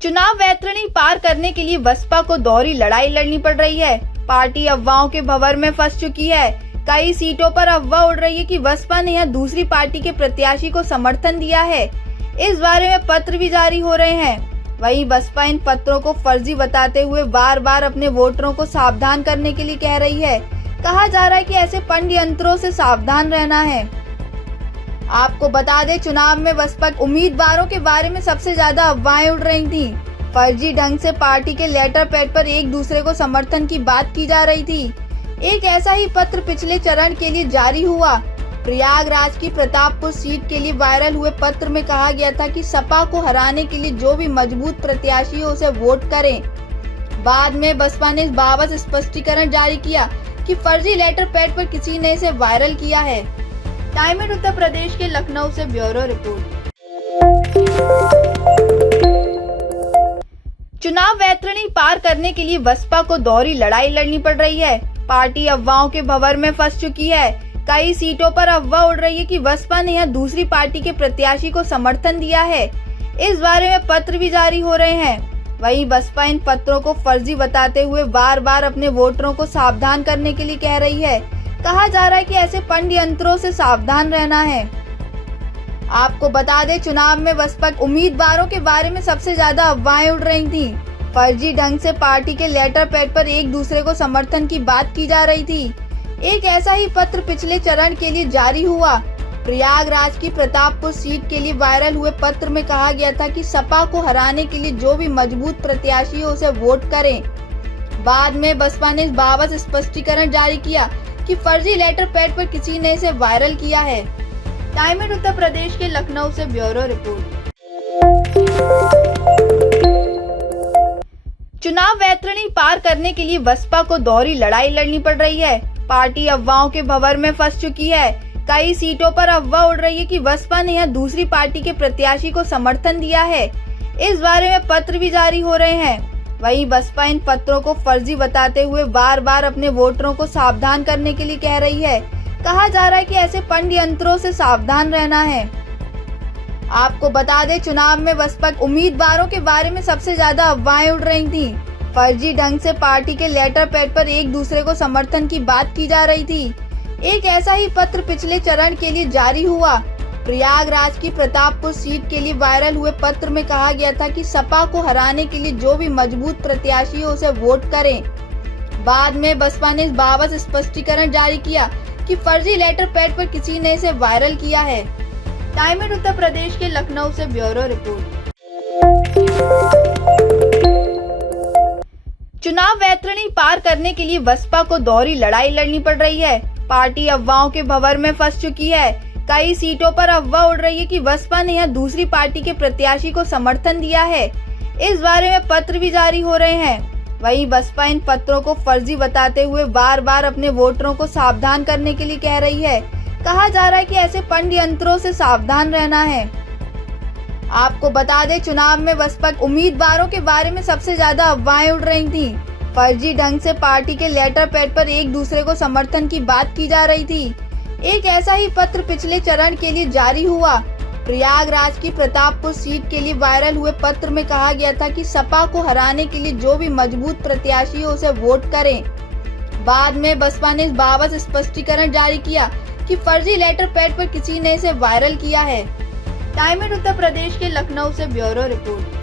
चुनाव वैतरणी पार करने के लिए बसपा को दोहरी लड़ाई लड़नी पड़ रही है। पार्टी अफवाहों के भंवर में फंस चुकी है। कई सीटों पर अफवाह उड़ रही है कि बसपा ने यहां दूसरी पार्टी के प्रत्याशी को समर्थन दिया है। इस बारे में पत्र भी जारी हो रहे हैं। वहीं बसपा इन पत्रों को फर्जी बताते हुए बार बार अपने वोटरों को सावधान करने के लिए कह रही है। कहा जा रहा है कि ऐसे षड्यंत्रों से सावधान रहना है। आपको बता दें, चुनाव में बसपा उम्मीदवारों के बारे में सबसे ज्यादा अफवाहें उड़ रही थी। फर्जी ढंग से पार्टी के लेटर पैड पर एक दूसरे को समर्थन की बात की जा रही थी। एक ऐसा ही पत्र पिछले चरण के लिए जारी हुआ। प्रयागराज की प्रतापपुर सीट के लिए वायरल हुए पत्र में कहा गया था कि सपा को हराने के लिए जो भी मजबूत प्रत्याशी हो उसे वोट करें। बाद में बसपा ने इस बाबत स्पष्टीकरण जारी किया कि फर्जी लेटर पैड पर किसी ने इसे वायरल किया है। टाइम एट उत्तर प्रदेश के लखनऊ से ब्यूरो रिपोर्ट। चुनाव वैतरणी पार करने के लिए बसपा को दोहरी लड़ाई लड़नी पड़ रही है। पार्टी अफवाहों के भंवर में फंस चुकी है। कई सीटों पर अफवाह उड़ रही है कि बसपा ने यहां दूसरी पार्टी के प्रत्याशी को समर्थन दिया है। इस बारे में पत्र भी जारी हो रहे हैं। वहीं बसपा इन पत्रों को फर्जी बताते हुए बार बार अपने वोटरों को सावधान करने के लिए कह रही है। कहा जा रहा है कि ऐसे षड्यंत्रों से सावधान रहना है। आपको बता दें, चुनाव में बसपा उम्मीदवारों के बारे में सबसे ज्यादा अफवाहें उड़ रही थी। फर्जी ढंग से पार्टी के लेटर पैड पर एक दूसरे को समर्थन की बात की जा रही थी। एक ऐसा ही पत्र पिछले चरण के लिए जारी हुआ। प्रयागराज की प्रतापपुर सीट के लिए वायरल हुए पत्र में कहा गया था कि सपा को हराने के लिए जो भी मजबूत प्रत्याशी हो उसे वोट करें। बाद में बसपा ने इस बाबत स्पष्टीकरण जारी किया कि फर्जी लेटर पैड पर किसी ने इसे वायरल किया है। टाइम एट उत्तर प्रदेश के लखनऊ से ब्यूरो रिपोर्ट। चुनाव वैतरणी पार करने के लिए बसपा को दोहरी लड़ाई लड़नी पड़ रही है। पार्टी अफवाहों के भंवर में फंस चुकी है। कई सीटों पर अफवाह उड़ रही है कि बसपा ने यहां दूसरी पार्टी के प्रत्याशी को समर्थन दिया है। इस बारे में पत्र भी जारी हो रहे हैं। वहीं बसपा इन पत्रों को फर्जी बताते हुए बार बार अपने वोटरों को सावधान करने के लिए कह रही है। कहा जा रहा है कि ऐसे षड्यंत्रों से सावधान रहना है। आपको बता दें, चुनाव में बसपा उम्मीदवारों के बारे में सबसे ज्यादा अफवाहें उड़ रही थी। फर्जी ढंग से पार्टी के लेटर पैड पर एक दूसरे को समर्थन की बात की जा रही थी। एक ऐसा ही पत्र पिछले चरण के लिए जारी हुआ। प्रयागराज की प्रतापपुर सीट के लिए वायरल हुए पत्र में कहा गया था कि सपा को हराने के लिए जो भी मजबूत प्रत्याशी हो उसे वोट करें। बाद में बसपा ने इस बाबत स्पष्टीकरण जारी किया कि फर्जी लेटर पैड पर किसी ने इसे वायरल किया है। टाइम एट उत्तर प्रदेश के लखनऊ से ब्यूरो रिपोर्ट। चुनाव वैतरणी पार करने के लिए बसपा को दोहरी लड़ाई लड़नी पड़ रही है। पार्टी अफवाहों के भंवर में फंस चुकी है। कई सीटों पर अफवाह उड़ रही है कि बसपा ने यहां दूसरी पार्टी के प्रत्याशी को समर्थन दिया है। इस बारे में पत्र भी जारी हो रहे हैं। वहीं बसपा इन पत्रों को फर्जी बताते हुए बार बार अपने वोटरों को सावधान करने के लिए कह रही है। कहा जा रहा है कि ऐसे षड्यंत्रों से सावधान रहना है। आपको बता दें, चुनाव में बसपा उम्मीदवारों के बारे में सबसे ज्यादा अफवाहें उड़ रही थी। फर्जी ढंग से पार्टी के लेटर पैड पर एक दूसरे को समर्थन की बात की जा रही थी। एक ऐसा ही पत्र पिछले चरण के लिए जारी हुआ। प्रयागराज की प्रतापपुर सीट के लिए वायरल हुए पत्र में कहा गया था कि सपा को हराने के लिए जो भी मजबूत प्रत्याशी हो उसे वोट करें। बाद में बसपा ने इस बाबत स्पष्टीकरण जारी किया कि फर्जी लेटर पैड पर किसी ने इसे वायरल किया है। टाइम एट उत्तर प्रदेश के लखनऊ से ब्यूरो रिपोर्ट।